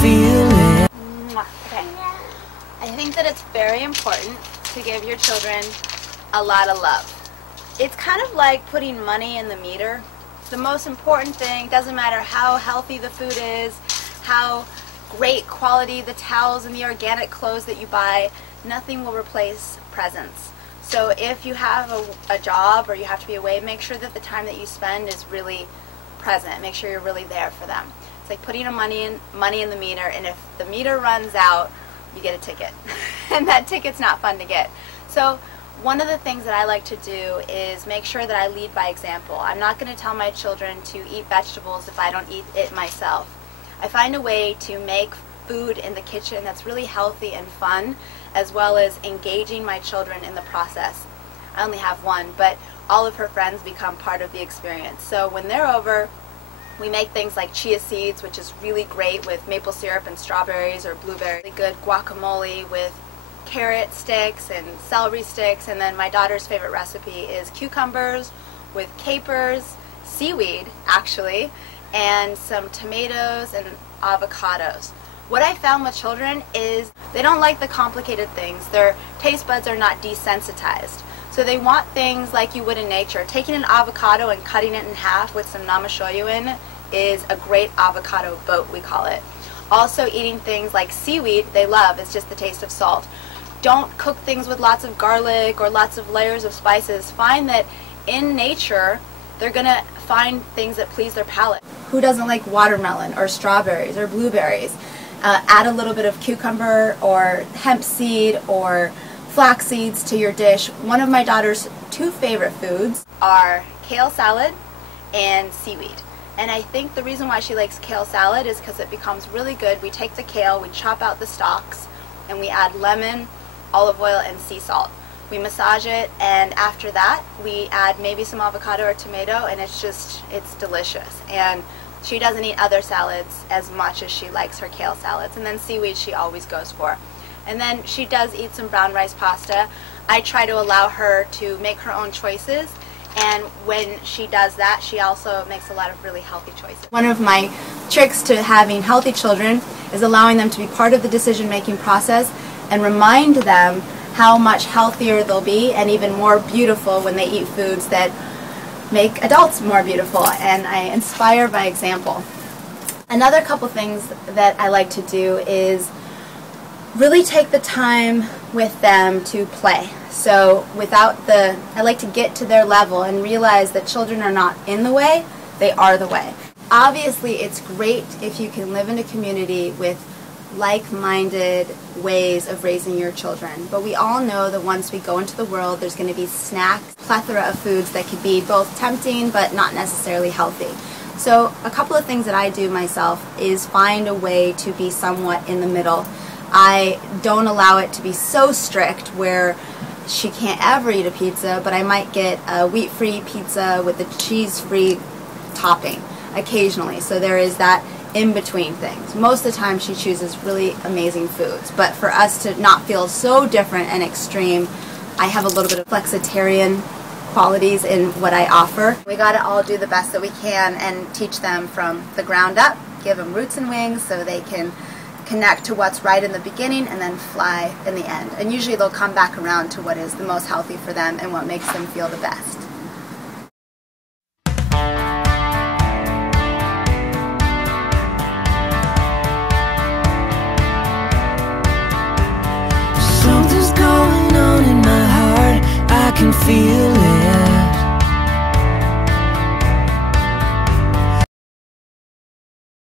feel it. Okay. I think that it's very important to give your children a lot of love. It's kind of like putting money in the meter. The most important thing, doesn't matter how healthy the food is, how great quality the towels and the organic clothes that you buy, nothing will replace presence. So if you have a job or you have to be away, make sure that the time that you spend is really present. Make sure you're really there for them. It's like putting money in the meter, and if the meter runs out, you get a ticket. And that ticket's not fun to get. So one of the things that I like to do is make sure that I lead by example. I'm not going to tell my children to eat vegetables if I don't eat it myself. I find a way to make food in the kitchen that's really healthy and fun, as well as engaging my children in the process. I only have one, but all of her friends become part of the experience. So when they're over, we make things like chia seeds, which is really great with maple syrup and strawberries or blueberries. Really good guacamole with carrot sticks and celery sticks, and then my daughter's favorite recipe is cucumbers with capers, seaweed actually, and some tomatoes and avocados. What I found with children is they don't like the complicated things. Their taste buds are not desensitized. So they want things like you would in nature. Taking an avocado and cutting it in half with some namashoyu in is a great avocado boat, we call it. Also eating things like seaweed they love. It's just the taste of salt. Don't cook things with lots of garlic or lots of layers of spices. Find that in nature they're going to find things that please their palate. Who doesn't like watermelon or strawberries or blueberries? Add a little bit of cucumber or hemp seed or flax seeds to your dish. One of my daughter's two favorite foods are kale salad and seaweed. And I think the reason why she likes kale salad is because it becomes really good. We take the kale, we chop out the stalks, and we add lemon, olive oil, and sea salt. We massage it, and after that we add maybe some avocado or tomato, and it's delicious. And she doesn't eat other salads as much as she likes her kale salads. And then seaweed she always goes for. And then she does eat some brown rice pasta. I try to allow her to make her own choices, and when she does that, she also makes a lot of really healthy choices. One of my tricks to having healthy children is allowing them to be part of the decision-making process and remind them how much healthier they'll be and even more beautiful when they eat foods that make adults more beautiful, and I inspire by example. Another couple things that I like to do is really take the time with them to play. So I like to get to their level and realize that children are not in the way, they are the way. Obviously it's great if you can live in a community with like-minded ways of raising your children. But we all know that once we go into the world, there's going to be snacks, plethora of foods that could be both tempting but not necessarily healthy. So a couple of things that I do myself is find a way to be somewhat in the middle. I don't allow it to be so strict where she can't ever eat a pizza, but I might get a wheat-free pizza with a cheese-free topping occasionally. So there is that in-between things. Most of the time she chooses really amazing foods, but for us to not feel so different and extreme, I have a little bit of flexitarian qualities in what I offer. We gotta all do the best that we can and teach them from the ground up, give them roots and wings so they can connect to what's right in the beginning and then fly in the end. And usually they'll come back around to what is the most healthy for them and what makes them feel the best. Something's going on in my heart, I can feel it.